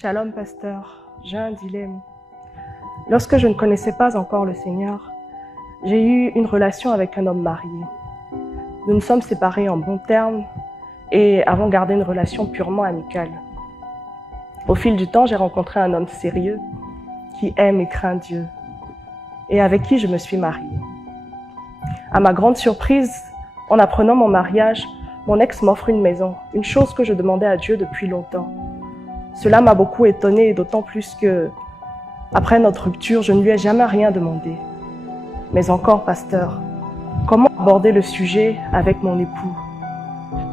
Shalom, pasteur. J'ai un dilemme. Lorsque je ne connaissais pas encore le Seigneur, j'ai eu une relation avec un homme marié. Nous nous sommes séparés en bons termes et avons gardé une relation purement amicale. Au fil du temps, j'ai rencontré un homme sérieux qui aime et craint Dieu et avec qui je me suis mariée. À ma grande surprise, en apprenant mon mariage, mon ex m'offre une maison, une chose que je demandais à Dieu depuis longtemps. Cela m'a beaucoup étonnée, d'autant plus que, après notre rupture, je ne lui ai jamais rien demandé. Mais encore, pasteur, comment aborder le sujet avec mon époux?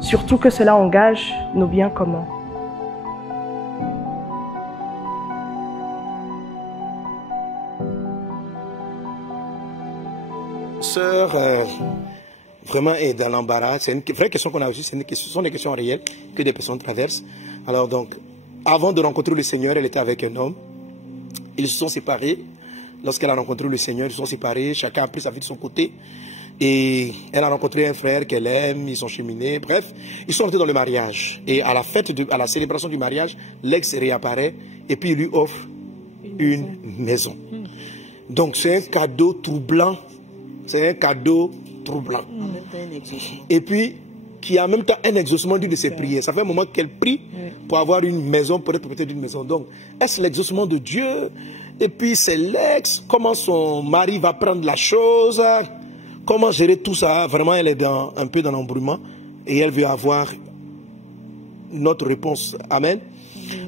Surtout que cela engage nos biens communs. Sœur, vraiment est dans l'embarras. C'est une vraie question qu'on a aussi. Ce sont des questions réelles que des personnes traversent. Alors donc, avant de rencontrer le Seigneur, elle était avec un homme. Ils se sont séparés. Lorsqu'elle a rencontré le Seigneur, ils se sont séparés. Chacun a pris sa vie de son côté. Et elle a rencontré un frère qu'elle aime. Ils sont cheminés. Bref, ils sont entrés dans le mariage. Et à la fête, à la célébration du mariage, l'ex réapparaît. Et puis il lui offre une maison. Donc c'est un cadeau troublant. C'est un cadeau troublant. Et puis, qui a en même temps un exaucement d'une de ses prières. Ça fait un moment qu'elle prie pour avoir une maison, pour être propriétaire d'une maison. Donc, est-ce l'exaucement de Dieu? Et puis, c'est l'ex. Comment son mari va prendre la chose? Comment gérer tout ça? Vraiment, elle est un peu dans l'embrouillement. Et elle veut avoir notre réponse. Amen.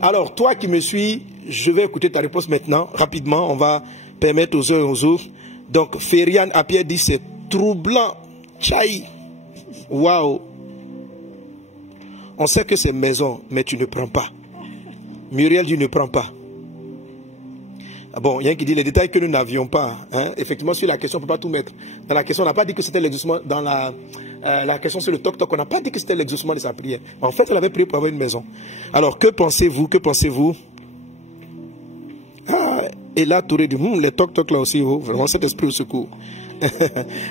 Alors, toi qui me suis, je vais écouter ta réponse maintenant. Rapidement, on va permettre aux uns et aux autres. Donc, Fériane Apierre dit c'est troublant. Tchaï. Waouh. On sait que c'est maison, mais tu ne prends pas. Muriel dit ne prends pas. Bon, il y a un qui dit les détails que nous n'avions pas. Hein. Effectivement, sur la question, on ne peut pas tout mettre. Dans la question, on n'a pas dit que c'était l'exaucement. Dans la question sur le toc-toc, on n'a pas dit que c'était l'exaucement de sa prière. En fait, elle avait prié pour avoir une maison. Alors, que pensez-vous? Que pensez-vous? Ah, et là, Touré dit, les toc-toc là aussi, vraiment cet esprit au secours.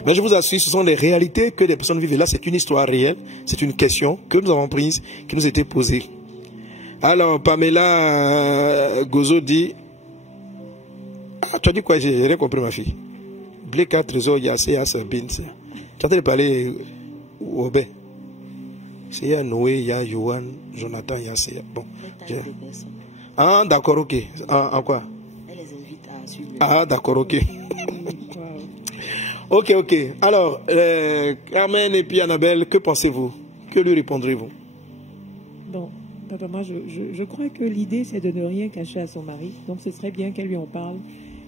Mais je vous assure, ce sont les réalités que des personnes vivent. Et là, c'est une histoire réelle. C'est une question que nous avons prise, qui nous était posée. Alors, Pamela Gozo dit, ah, tu as dit quoi? J'ai rien compris, ma fille. Bleka, Trésor, Yassé, Sabine. Tu as entendu parler au B. C'est il y a Noé, il y a Johan, Jonathan, Yassé. Bon. Ah, d'accord, ok. En quoi? Elle les invite à suivre. Ah, d'accord, ok. Ok. Alors, Carmen et puis Annabelle, que pensez-vous? Que lui répondrez-vous? Bon, papa, moi, je crois que l'idée, c'est de ne rien cacher à son mari. Donc, ce serait bien qu'elle lui en parle,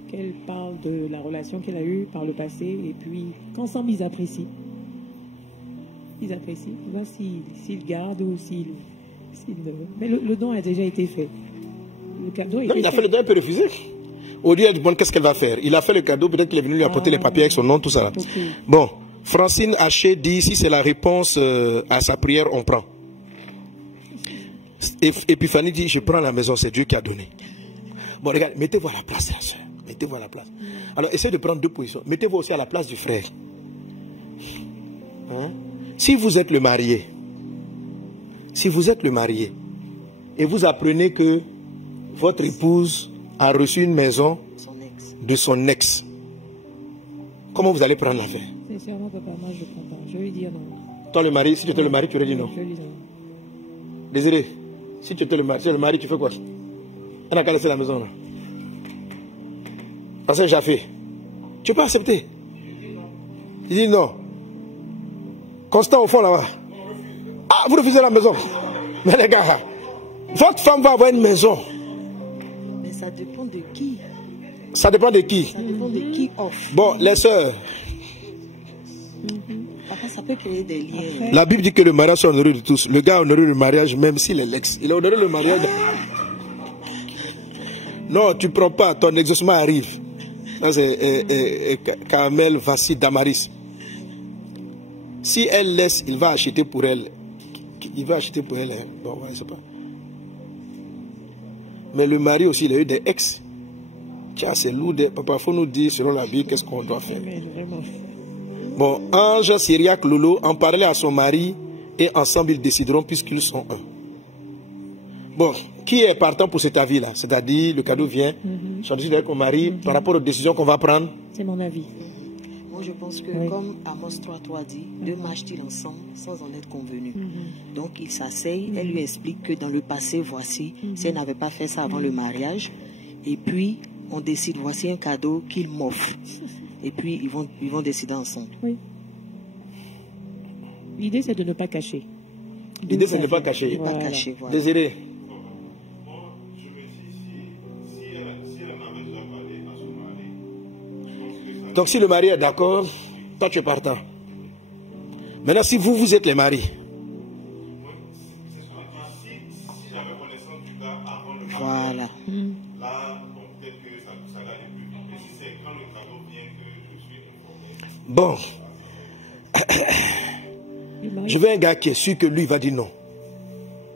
qu'elle parle de la relation qu'elle a eue par le passé, et puis qu'ensemble, ils apprécient. Ils apprécient. Voir s'ils gardent ou s'ils ne... Mais le don a déjà été fait. Le cadeau non, il a fait le don, il peut refuser. Au lieu de demander qu'est-ce qu'elle va faire. Il a fait le cadeau, peut-être qu'il est venu lui apporter les papiers avec son nom, tout ça. Okay. Bon, Francine Haché dit, si c'est la réponse à sa prière, on prend. Et puis Fanny dit, je prends la maison, c'est Dieu qui a donné. Bon, regarde, mettez-vous à la place, la soeur. Mettez-vous à la place. Alors, essayez de prendre deux positions. Mettez-vous aussi à la place du frère. Hein? Si vous êtes le marié, et vous apprenez que votre épouse a reçu une maison de son ex, comment vous allez prendre l'affaire? Sincèrement, papa, moi je comprends pas. Je vais lui dire non. Toi, le mari, si tu étais le mari, tu aurais dit non. Je vais lui dire non. Désiré, si tu étais le mari, tu fais quoi? On n'a qu'à laisser la maison là. Parce que j'ai fait. Tu peux accepter? Il dit non. Constant au fond là-bas. Ah, vous refusez la maison. Mais les gars, votre femme va avoir une maison. Mais ça dépend de qui. Ça dépend de qui? Ça dépend de qui offre. Bon, les sœurs. Parfois, ça peut créer des liens. La Bible dit que le mariage est honoré de tous. Le gars a honoré le mariage même s'il est l'ex. Il a honoré le mariage. Non, tu ne prends pas. Ton exaucement arrive. Ça, c'est Kamel Vassi Damaris. Si elle laisse, il va acheter pour elle. Il va acheter pour elle. Hein. Bon, ouais, je sais pas. Mais le mari aussi, il a eu des ex. Tiens, c'est lourd. Papa, il faut nous dire, selon la Bible, qu'est-ce qu'on doit faire. Bon, Ange, Syriac, Lolo en parlaient à son mari et ensemble ils décideront puisqu'ils sont un. Bon, qui est partant pour cet avis-là? C'est-à-dire, le cadeau vient, choisir avec mon mari, par rapport aux décisions qu'on va prendre. C'est mon avis. Moi, je pense que, comme Amos 3.3 dit, deux marchent-ils ensemble sans en être convenus. Donc, ils s'asseyent, elle lui explique que dans le passé, voici, si elle n'avait pas fait ça avant le mariage, et puis on décide, voici un cadeau qu'il m'offre. Et puis, ils vont décider ensemble. Oui. L'idée, c'est de ne pas cacher. L'idée, c'est de ne pas cacher. Voilà. Pas cacher, voilà. Désiré. Donc si le mari est d'accord, toi tu es partant. Maintenant si vous êtes les maris. Voilà. Bon. Je veux un gars qui est sûr que lui il va dire non.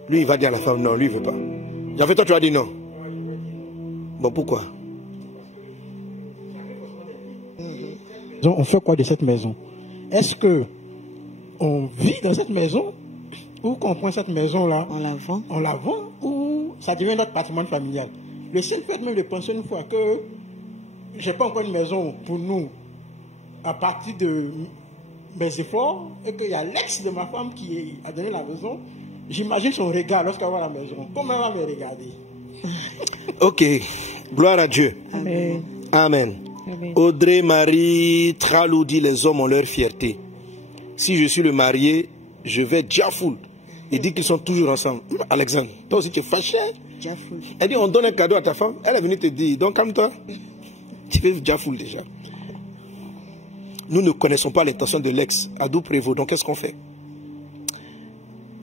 Lui il va dire à la femme non, lui il ne veut pas. En fait toi tu vas dire non. Bon pourquoi? On fait quoi de cette maison? Est-ce que on vit dans cette maison ou qu'on prend cette maison-là, On la vend. on la vend ou ça devient notre patrimoine familial? Le seul fait même de penser une fois que j'ai pas encore une maison pour nous à partir de mes efforts et qu'il y a l'ex de ma femme qui a donné la maison, j'imagine son regard lorsqu'elle va à la maison. Comment elle va me regarder? Ok, gloire à Dieu. Amen. Amen. Amen. Audrey Marie Tralou dit les hommes ont leur fierté. Si je suis le marié, je vais diafoul. Il dit qu'ils sont toujours ensemble. Alexandre, toi aussi tu es fâché. Diafoul. Elle dit on donne un cadeau à ta femme. Elle est venue te dire, donc calme-toi. Tu fais diafoul déjà. Nous ne connaissons pas l'intention de l'ex. Adou Prévost, donc qu'est-ce qu'on fait?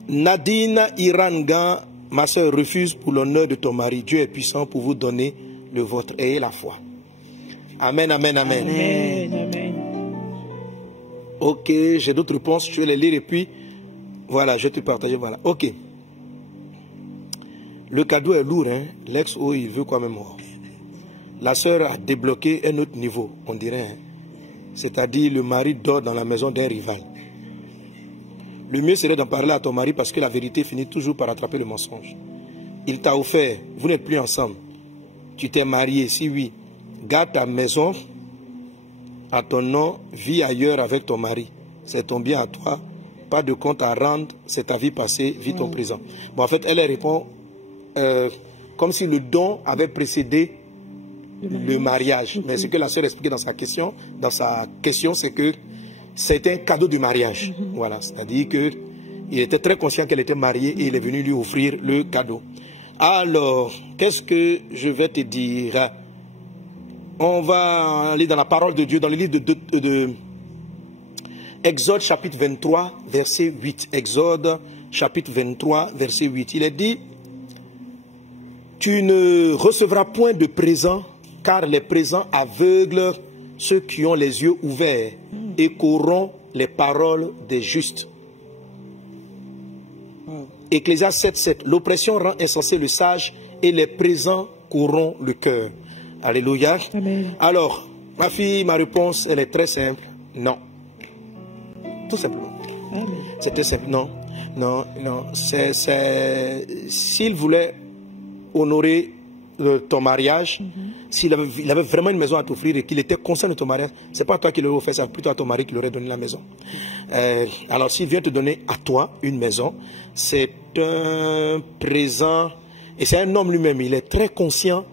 Nadine Iranga, ma soeur, refuse pour l'honneur de ton mari. Dieu est puissant pour vous donner le vôtre. Ayez la foi. Amen, amen, amen. Amen. Amen. Ok, j'ai d'autres réponses, je vais les lire et puis, voilà, je vais te partager, voilà. Ok. Le cadeau est lourd, hein. L'ex, oh, il veut quoi même. Oh. La sœur a débloqué un autre niveau, on dirait. Hein. C'est-à-dire, le mari dort dans la maison d'un rival. Le mieux serait d'en parler à ton mari parce que la vérité finit toujours par attraper le mensonge. Il t'a offert, vous n'êtes plus ensemble. Tu t'es marié, si oui. Garde ta maison à ton nom, vis ailleurs avec ton mari. C'est ton bien à toi. Pas de compte à rendre, c'est ta vie passée, vis ton présent. Bon, en fait, elle répond comme si le don avait précédé le mariage. Mais ce que la sœur expliquait dans sa question, c'est que c'était un cadeau du mariage. Voilà, c'est-à-dire qu'il était très conscient qu'elle était mariée et il est venu lui offrir le cadeau. Alors, qu'est-ce que je vais te dire? On va aller dans la parole de Dieu, dans le livre de Exode chapitre 23, verset 8. Exode chapitre 23, verset 8. Il est dit, tu ne recevras point de présent, car les présents aveuglent ceux qui ont les yeux ouverts et corrompent les paroles des justes. Ecclésiaste 7, 7. L'oppression rend insensé le sage et les présents corrompent le cœur. Alléluia. Amen. Alors, ma fille, ma réponse, elle est très simple. Non. Tout simplement. Amen. C'est très simple. Non. Non, non. S'il voulait honorer ton mariage, s'il avait vraiment une maison à t'offrir et qu'il était conscient de ton mariage, c'est pas toi qui l'aurais offert, c'est plutôt à ton mari qui l'aurait donné la maison. Alors, s'il vient te donner à toi une maison, c'est un présent. Et c'est un homme lui-même, il est très conscient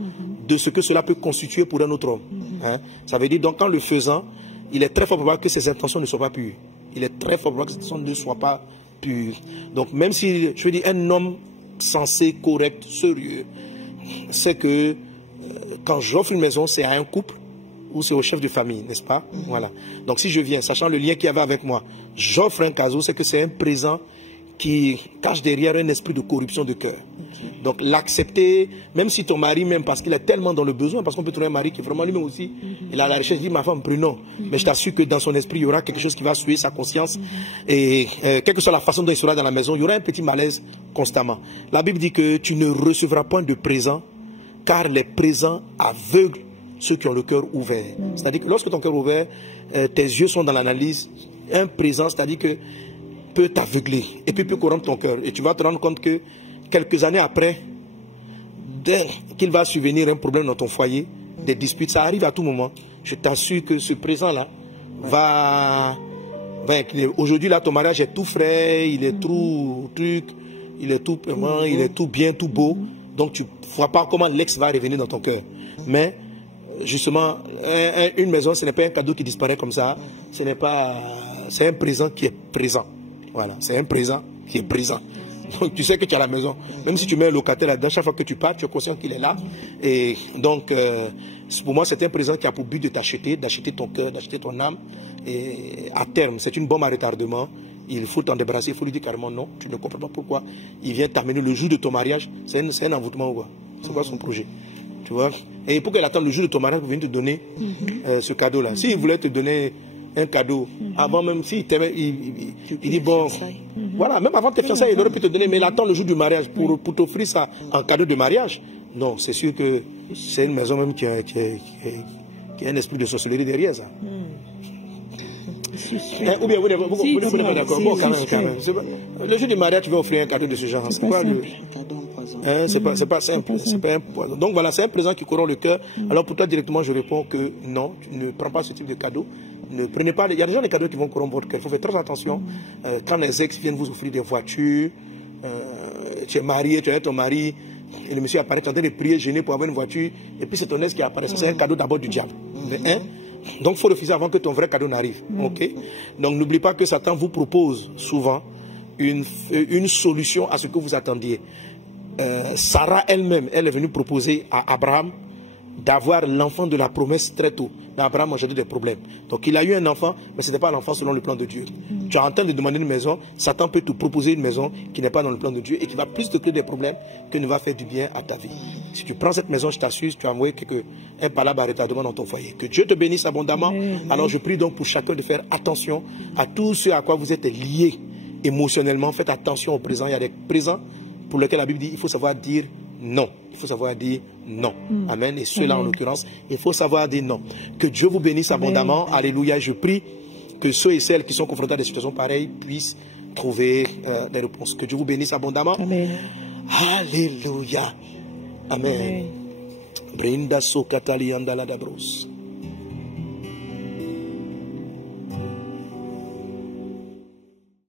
de ce que cela peut constituer pour un autre homme. Hein? Ça veut dire, donc, qu'en le faisant, il est très fort probable que ses intentions ne soient pas pures. Il est très fort probable que ses intentions ne soient pas pures. Donc, même si, je veux dire, un homme sensé, correct, sérieux, c'est que quand j'offre une maison, c'est à un couple ou c'est au chef de famille, n'est-ce pas? Voilà. Donc, si je viens, sachant le lien qu'il y avait avec moi, j'offre un cadeau, c'est que c'est un présent qui cache derrière un esprit de corruption de cœur. Donc l'accepter, même si ton mari m'aime parce qu'il est tellement dans le besoin, parce qu'on peut trouver un mari qui est vraiment lui-même aussi, il a la recherche, il dit ma femme, prenons. Mais je t'assure que dans son esprit, il y aura quelque chose qui va souiller sa conscience. Et quelle que soit la façon dont il sera dans la maison, il y aura un petit malaise constamment. La Bible dit que tu ne recevras point de présent, car les présents aveuglent ceux qui ont le cœur ouvert. C'est-à-dire que lorsque ton cœur est ouvert, tes yeux sont dans l'analyse, un présent, c'est-à-dire que peut t'aveugler et puis peut corrompre ton cœur. Et tu vas te rendre compte que quelques années après, dès qu'il va survenir un problème dans ton foyer, des disputes, ça arrive à tout moment. Je t'assure que ce présent-là va incliner. Aujourd'hui, là, ton mariage est tout frais, il est tout truc, il est tout paiement, il est tout bien, tout beau. Donc, tu ne vois pas comment l'ex va revenir dans ton cœur. Mais, justement, une maison, ce n'est pas un cadeau qui disparaît comme ça. Ce n'est pas... C'est un présent qui est présent. Voilà, c'est un présent qui est présent. Donc, tu sais que tu es à la maison. Même si tu mets un locataire là-dedans, chaque fois que tu pars, tu es conscient qu'il est là. Et donc, pour moi, c'est un présent qui a pour but de t'acheter, d'acheter ton cœur, d'acheter ton âme. Et à terme, c'est une bombe à retardement. Il faut t'en débarrasser, il faut lui dire carrément non. Tu ne comprends pas pourquoi il vient t'amener le jour de ton mariage. C'est un envoûtement ou quoi? C'est quoi son projet? Tu vois? Et pour qu'elle attende le jour de ton mariage pour venir te donner ce cadeau-là. S'il voulait te donner un cadeau, avant même, s'il t'aimait, il dit bon, voilà, même avant tes fiançailles, il aurait pu te donner, mais il attend le jour du mariage pour t'offrir ça en cadeau de mariage. Non, c'est sûr que c'est une maison même qui a un esprit de sorcellerie derrière ça. Ou bien vous n'êtes pas d'accord. Bon, quand même. Le jour du mariage, tu vas offrir un cadeau de ce genre. C'est pas simple. C'est pas simple. Donc voilà, c'est un présent qui corrompt le cœur. Alors pour toi directement, je réponds que non, tu ne prends pas ce type de cadeau. Ne prenez pas. Il y a déjà des cadeaux qui vont corrompre votre cœur. Il faut faire très attention. Quand les ex viennent vous offrir des voitures, tu es marié, tu as ton mari, et le monsieur apparaît en train de prier, gêné pour avoir une voiture, et puis c'est ton ex qui apparaît. C'est un cadeau d'abord du diable. Donc il faut refuser avant que ton vrai cadeau n'arrive. Okay? Donc n'oublie pas que Satan vous propose souvent une solution à ce que vous attendiez. Sarah elle-même, elle est venue proposer à Abraham d'avoir l'enfant de la promesse très tôt. Mais Abraham a aujourd'hui des problèmes. Donc il a eu un enfant, mais ce n'était pas l'enfant selon le plan de Dieu. Tu es en train de demander une maison, Satan peut te proposer une maison qui n'est pas dans le plan de Dieu et qui va plus te créer des problèmes que ne va faire du bien à ta vie. Si tu prends cette maison, je t'assure, tu as envoyé un palabre à retardement dans ton foyer. Que Dieu te bénisse abondamment. Alors je prie donc pour chacun de faire attention à tout ce à quoi vous êtes liés émotionnellement. Faites attention au présent. Il y a des présents pour lesquels la Bible dit il faut savoir dire non. Il faut savoir dire non. Amen. Et ceux-là, en l'occurrence, il faut savoir dire non. Que Dieu vous bénisse abondamment. Alléluia. Je prie que ceux et celles qui sont confrontés à des situations pareilles puissent trouver des réponses. Que Dieu vous bénisse abondamment. Amen. Alléluia. Amen. Brinda so katali andala dabros.